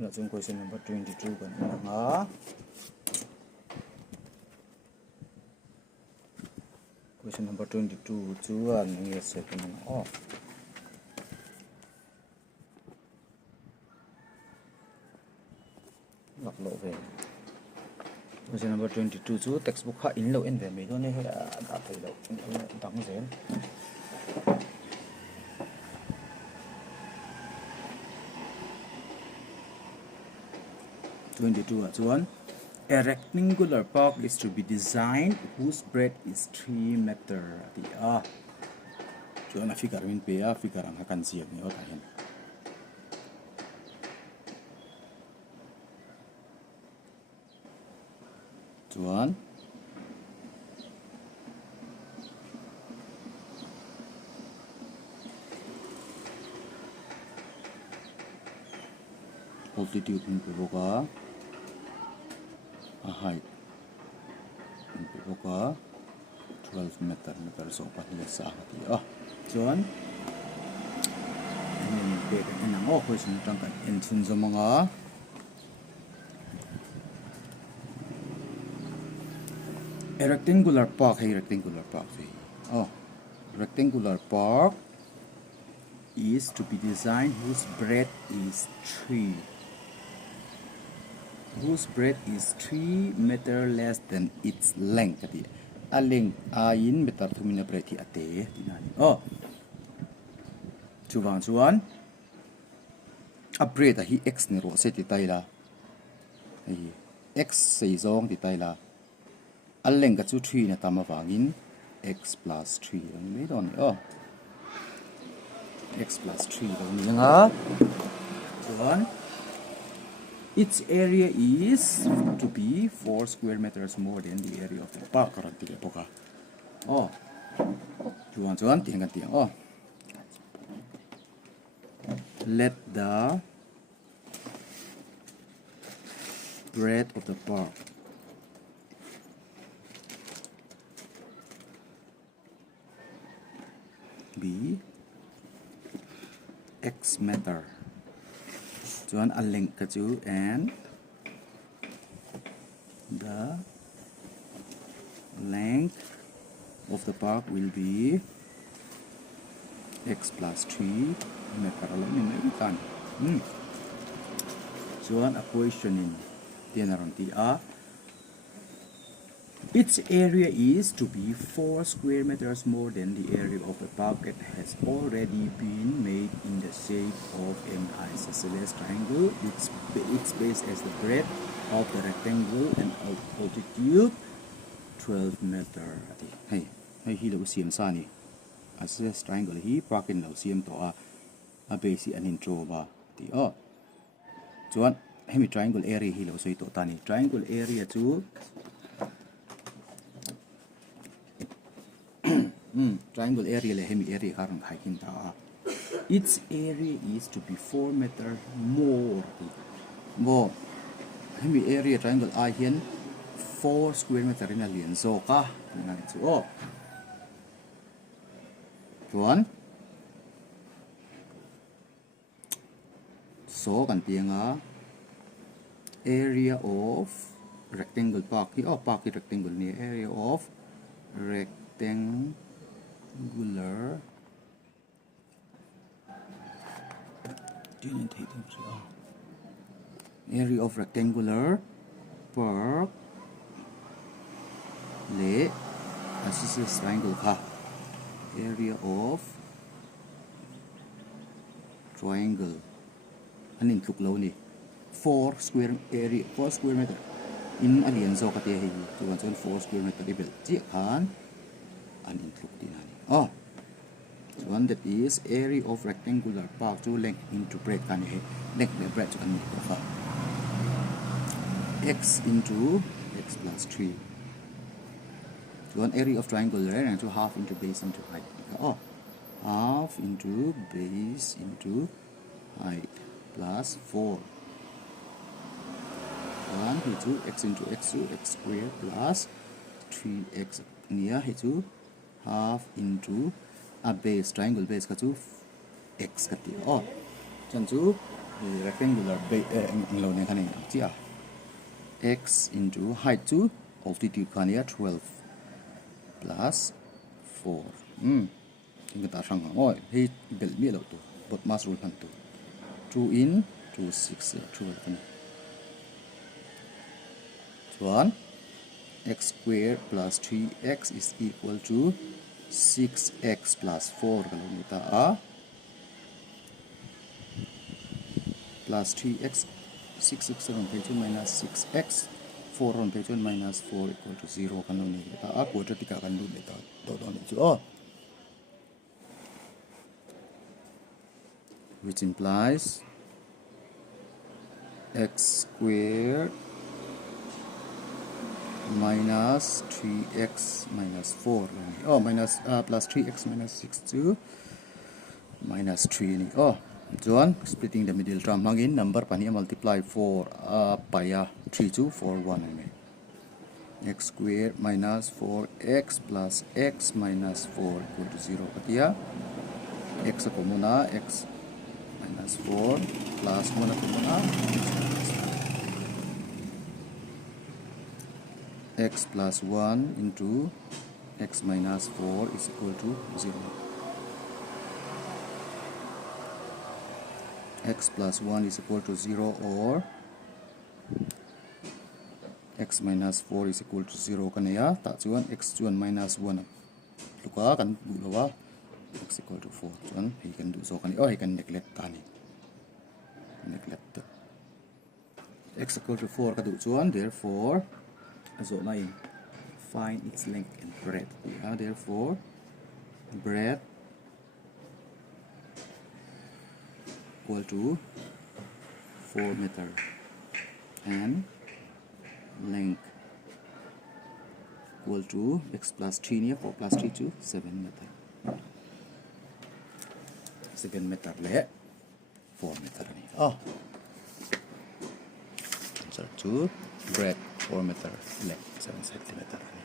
là chung question number 22 kan nga question number 22 chuan nge set kan off lọc lộ về question number 22 chu textbook ha in lo en ve me do ne he đã thấy đâu đóng dễ 22 at one. A rectangular park is to be designed whose breadth is 3 meter. Cho na figure min pe a figure ang hakan siya ni o tahin. Tuan. Altitude min pe boka. Height buka 12 meter so pahila sa hati chuan pe kan ang question tang kan en chun zo mga a rectangular park rectangular park is to be designed whose breadth is 3 meter less than its length. A length in meter to mina breadth ate dinani. Chuan a breadth hi x ni ro se ti taila. X sei zong ti taila. A length chu 3 na tama wangin x plus 3 me don x plus 3 ni nga. Chuan its area is to be 4 square meters more than the area of the park. Chuan tiang. Let the breadth of the park be x meter. Chuan a length ka chu and the length of the park will be x plus 3 meter alone. Chuan a question in tinaron ti its area is to be 4 square meters more than the area of the park that has already been made in the shape of an isosceles triangle. Its base as the breadth of the rectangle and altitude 12 meter. Hey, hi lo siam sa ni. Isosceles triangle hi park in lo siam to a base an intro ba ti chuan hemi triangle area hi lo soi to tani triangle area chu triangle area le hemi area karang haikin ta its area is to be 4 meter more hemi area triangle a hian 4 square meter in a lian zo ka ngai chu chuan so kan tianga area of rectangle park park rectangle ni area of rectangular area of rectangular park le isosceles triangle ka area of triangle anin tluk lo ni 4 square meter in alien zo ka te hi chuan 4 square meter ibel chi khan anin tluk din ani one that is area of rectangular park to length into breadth kan he length le breadth kan ni to x into x plus 3 one area of triangle and to half into base into height half into base into height plus 4 1 into x into x to x square plus 3x near to half into a base triangle base ka chu x ka ti chan chu the rectangular x into height to altitude 12 plus 4 chúng ta sang hỏi hey bel mi lo tu but mas rule kan tu 2 in 2 6 12 1 x squared plus 3x is equal to 6x plus 4 kalau kita plus 3x 6 on page 1 minus 6x 4 on page 1 minus 4 equal to 0 kan ni kita quadratic kan dulu kita do ni which implies x squared minus 3x minus 4 minus plus 3x minus 6 to minus 3 ni John splitting the middle term again number pani multiply 4 by 3 to 4 1 x squared minus 4x plus x minus 4 equal to 0 katia x komuna x minus 4 plus 1 komuna x plus 1 into x minus 4 is equal to 0 x plus 1 is equal to 0 or x minus 4 is equal to 0 kan ya tak chuan x chuan minus 1 luka kan bu lawa x equal to 4 chuan hi kan du zo kan hi kan neglect ta ni neglect x equal to 4 ka du chuan therefore zo na in find its length and breadth therefore breadth equal to 4 meter and length equal to x plus 3 near 4 plus 3 to 7 meter 7 meter le 4 meter ni answer to breadth 4 meter length 7 centimeter ni